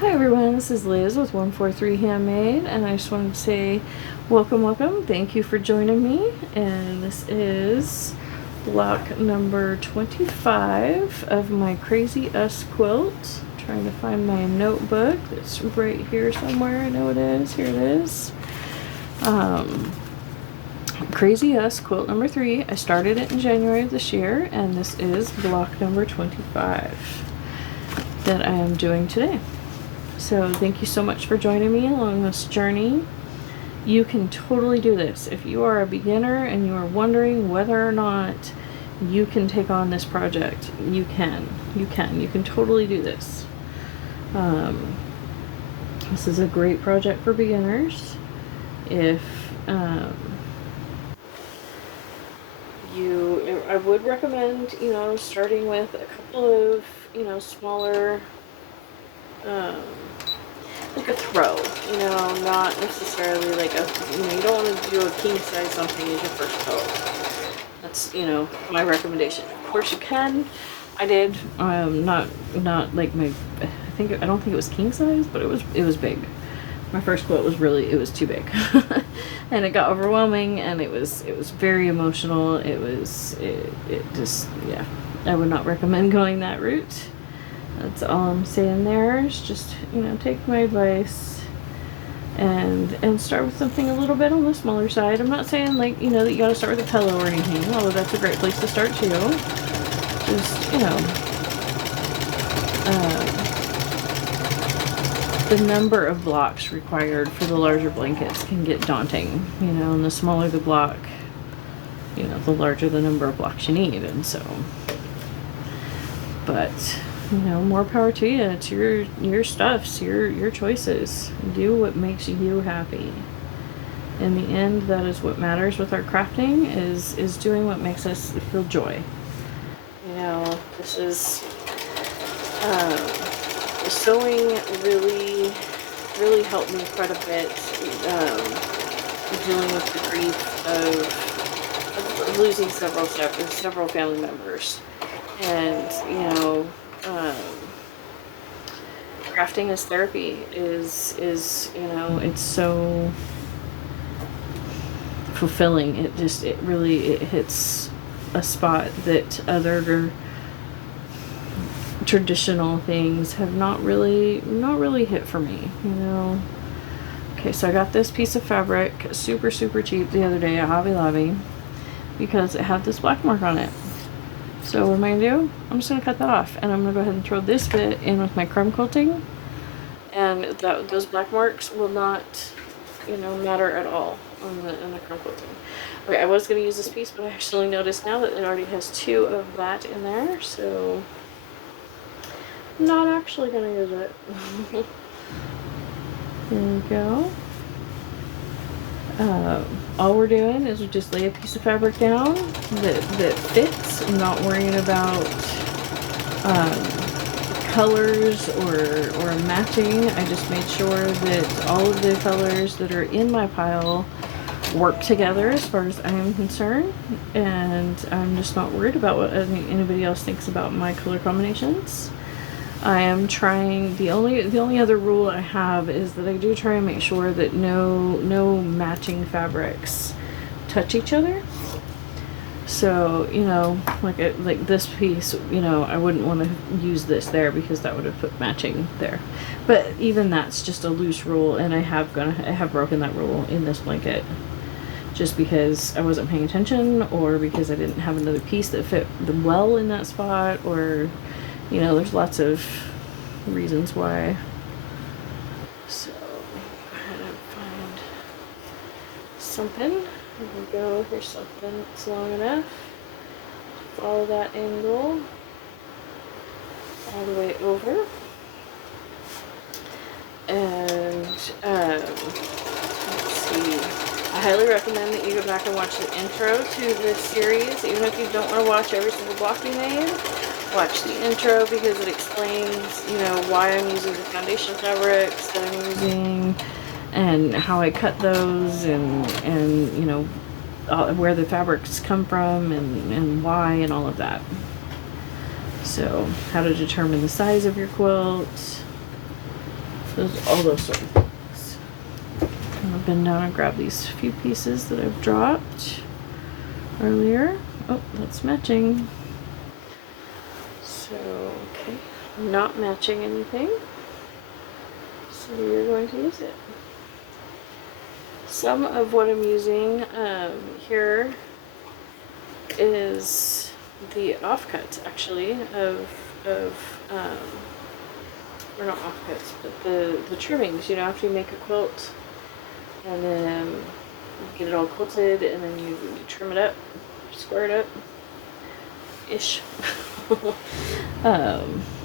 Hi everyone, this is Liz with 143 Handmade, and I just wanted to say welcome. Thank you for joining me. And this is block number 25 of my Crazy Quilt. Trying to find my notebook. It's right here somewhere. I know it is. Here it is. Crazy Quilt number 3. I started it in January of this year, and this is block number 25 that I am doing today. So thank you so much for joining me along this journey. You can totally do this. If you are a beginner and you are wondering whether or not you can take on this project, you can. You can totally do this. This is a great project for beginners. If I would recommend, starting with a couple of, smaller, like a throw, not necessarily like you don't want to do a king size something as your first coat. That's, my recommendation. Of course you can. I did, not like I don't think it was king size, but it was big. My first quote was it was too big. And it got overwhelming, and it was very emotional. It just, yeah, I would not recommend going that route. That's all I'm saying there is just, take my advice and start with something a little bit on the smaller side. I'm not saying that you gotta start with a pillow or anything, although that's a great place to start too. Just, the number of blocks required for the larger blankets can get daunting, and the smaller the block, the larger the number of blocks you need. And so, but more power to you. It's your stuffs, your choices. Do what makes you happy. In the end, that is what matters with our crafting, is doing what makes us feel joy. This is sewing really helped me quite a bit, dealing with the grief of losing several family members. And crafting as therapy is it's so fulfilling. It really hits a spot that other traditional things have not really hit for me. Okay, so I got this piece of fabric super cheap the other day at Hobby Lobby because it had this black mark on it. So what am I gonna do? I'm just gonna cut that off, and I'm gonna go ahead and throw this bit in with my crumb quilting, and those black marks will not, matter at all on the crumb quilting. Okay, I was gonna use this piece, but I actually noticed now that it already has 2 of that in there, so I'm not actually gonna use it. There we go. All we're doing is we just lay a piece of fabric down that fits. I'm not worrying about colors or matching. I just made sure that all of the colors that are in my pile work together as far as I am concerned, and I'm just not worried about what anybody else thinks about my color combinations. I am trying, the only other rule I have is that I do try and make sure that no matching fabrics touch each other. So, like this piece, I wouldn't want to use this there because that would have put matching there. But even that's just a loose rule, and I have broken that rule in this blanket just because I wasn't paying attention, or because I didn't have another piece that fit well in that spot, or there's lots of reasons why. So, go ahead and find something. Here we go. Here's something that's long enough. Follow that angle all the way over. And, let's see. I highly recommend that you go back and watch the intro to this series, even if you don't want to watch every single block you made. Watch the intro because it explains, why I'm using the foundation fabrics that I'm using, and how I cut those, and where the fabrics come from, and why, and all of that. So, how to determine the size of your quilt, all those sort of things. I'm gonna bend down and grab these few pieces that I've dropped earlier. Oh, that's matching. So, okay, not matching anything. So we're going to use it. Some of what I'm using here is the offcuts, actually, or not offcuts, but the trimmings, you know, after you make a quilt, and then you get it all quilted, and then you trim it up, square it up, ish.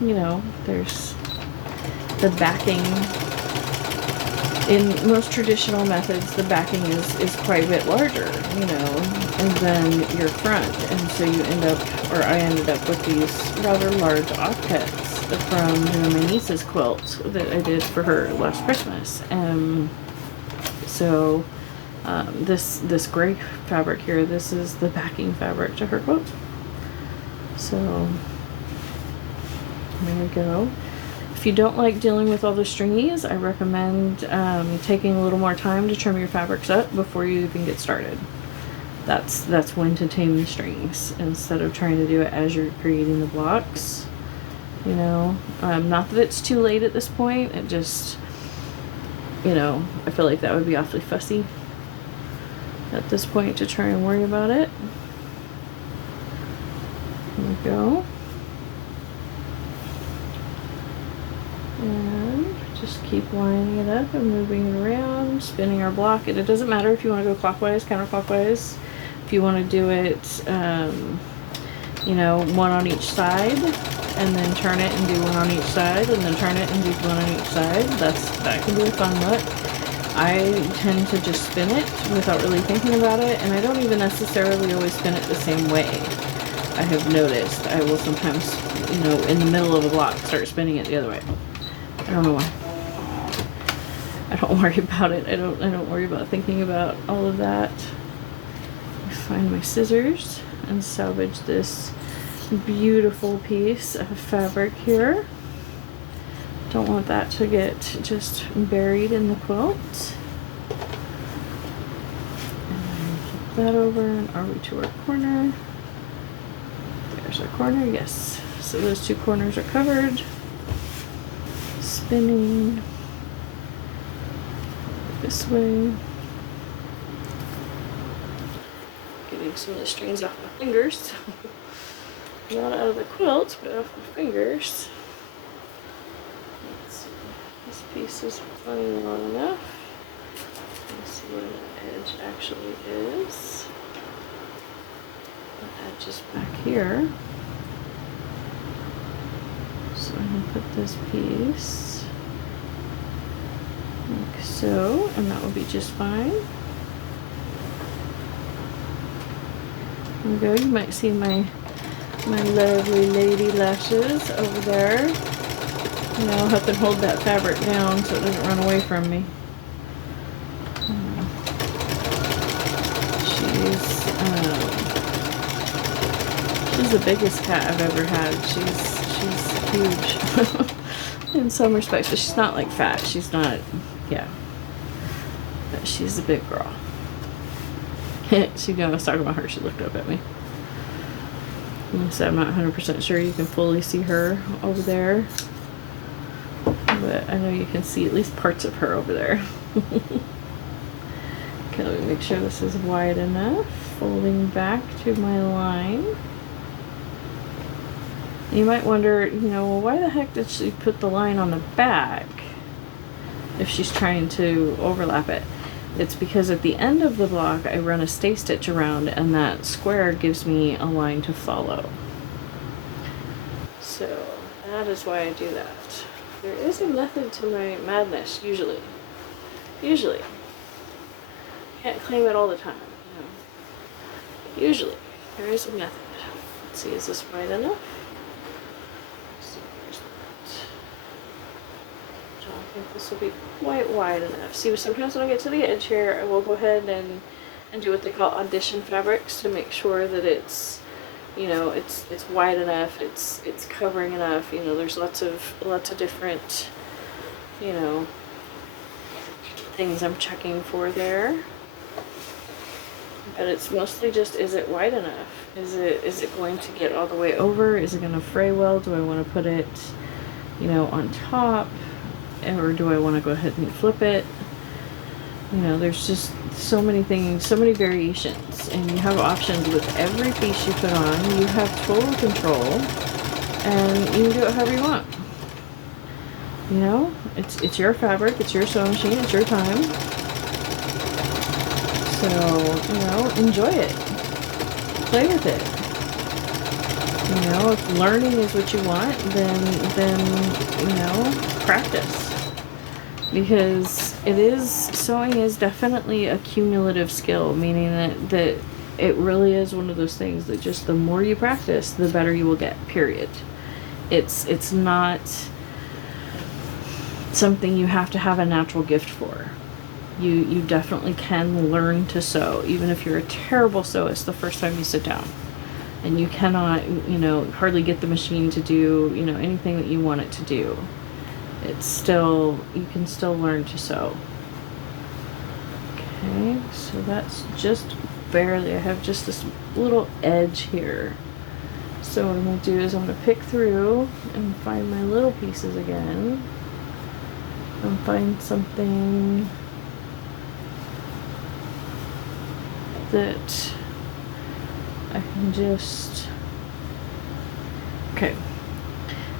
You know, there's the backing. In most traditional methods, the backing is quite a bit larger, you know, than your front, and so you end up, or I ended up with these rather large offcuts from doing my niece's quilt that I did for her last Christmas. So this gray fabric here, this is the backing fabric to her quilt. So there we go. If you don't like dealing with all the stringies, I recommend taking a little more time to trim your fabrics up before you even get started. That's when to tame the strings instead of trying to do it as you're creating the blocks. You know, not that it's too late at this point. It just, you know, I feel like that would be awfully fussy at this point to try and worry about it. There we go. And just keep lining it up and moving it around, spinning our block. And it doesn't matter if you want to go clockwise, counterclockwise. If you want to do it, you know, one on each side, and then turn it and do one on each side, and then turn it and do one on each side, that can be a fun look. I tend to just spin it without really thinking about it, and I don't even necessarily always spin it the same way. I have noticed I will sometimes, you know, in the middle of a block, start spinning it the other way. I don't know why. I don't worry about it. I don't worry about thinking about all of that. I find my scissors and salvage this beautiful piece of fabric here. Don't want that to get just buried in the quilt. And then flip that over, and are we to our corner? There's our corner, yes. So those two corners are covered. Spinning this way. Getting some of the strings off my fingers. Not out of the quilt, but off my fingers. Let's see. This piece is plenty long enough. Let's see where the edge actually is. The edge is back here. So I'm going to put this piece like so, and that will be just fine. There we go. You might see my lovely lady lashes over there. You know, I'll have to hold that fabric down so it doesn't run away from me. She's the biggest cat I've ever had. She's huge in some respects, but she's not like fat. She's not, yeah. But she's a big girl. She, you know, I was talking about her. She looked up at me. So I'm not 100% sure you can fully see her over there, but I know you can see at least parts of her over there. Okay, let me make sure this is wide enough. Folding back to my line. You might wonder, you know, well, why the heck did she put the line on the back if she's trying to overlap it? It's because at the end of the block I run a stay stitch around, and that square gives me a line to follow. So that is why I do that. There is a method to my madness, usually. Usually. Can't claim it all the time, you know. But usually there is a method. Let's see, is this wide enough? I think this will be quite wide enough. See, sometimes when I get to the edge here, I will go ahead and do what they call audition fabrics to make sure that it's, you know, it's wide enough, it's covering enough. You know, there's lots of different you know, things I'm checking for there. But it's mostly just, is it wide enough? Is it going to get all the way over? Is it going to fray well? Do I want to put it, you know, on top? Or do I want to go ahead and flip it? You know, there's just so many things, so many variations, and you have options with every piece you put on. You have total control, and you can do it however you want. You know, it's your fabric, it's your sewing machine, it's your time. So, you know, enjoy it. Play with it. You know, if learning is what you want, then you know, practice. Because sewing is definitely a cumulative skill, meaning that it really is one of those things that just the more you practice, the better you will get, period. It's not something you have to have a natural gift for. You definitely can learn to sew, even if you're a terrible sewist the first time you sit down. And you cannot, you know, hardly get the machine to do, you know, anything that you want it to do. It's still, you can still learn to sew. Okay, so that's just barely, I have just this little edge here. So what I'm going to do is I'm going to pick through and find my little pieces again. And find something that I can just, okay.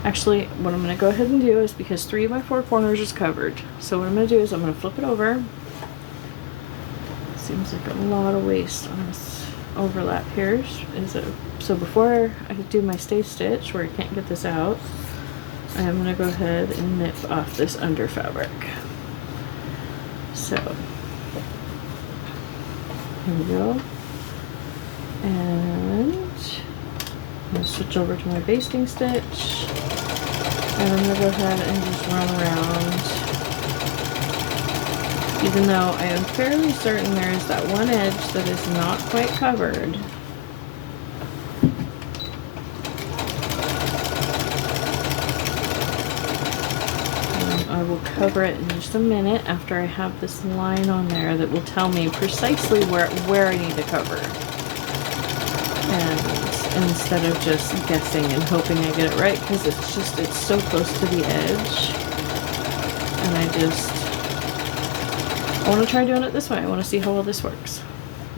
Actually, what I'm going to go ahead and do is, because 3 of my 4 corners is covered, so what I'm going to do is I'm going to flip it over. Seems like a lot of waste on this overlap here. So before I do my stay stitch, where I can't get this out, I am going to go ahead and nip off this under fabric. So, here we go. And I'm going to switch over to my basting stitch. And I'm going to go ahead and just run around. Even though I am fairly certain there is that one edge that is not quite covered. I will cover it in just a minute after I have this line on there that will tell me precisely where I need to cover. And instead of just guessing and hoping I get it right, because it's so close to the edge. And I want to try doing it this way. I want to see how well this works,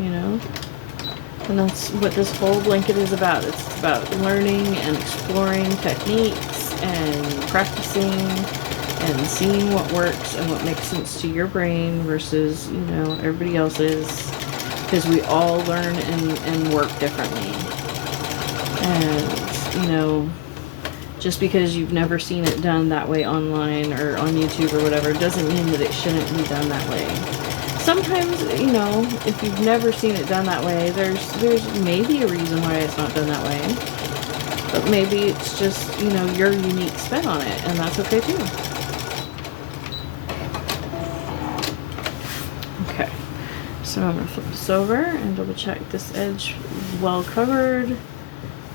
you know? And that's what this whole blanket is about. It's about learning and exploring techniques and practicing and seeing what works and what makes sense to your brain versus, you know, everybody else's, because we all learn and work differently. And, you know, just because you've never seen it done that way online or on YouTube or whatever doesn't mean that it shouldn't be done that way. Sometimes, you know, if you've never seen it done that way, there's maybe a reason why it's not done that way. But maybe it's just, you know, your unique spin on it, and that's okay too. Okay, so I'm going to flip this over and double check this edge well covered.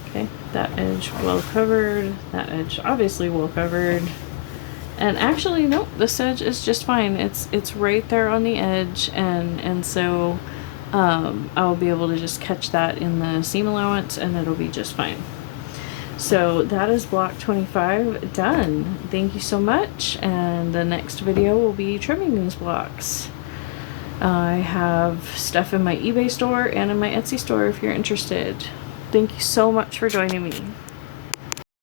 Okay, that edge well covered, that edge obviously well covered. And actually, nope, this edge is just fine. It's right there on the edge, and so I'll be able to just catch that in the seam allowance, and it'll be just fine. So that is block 25 done. Thank you so much, and the next video will be trimming these blocks. I have stuff in my eBay store and in my Etsy store if you're interested. Thank you so much for joining me.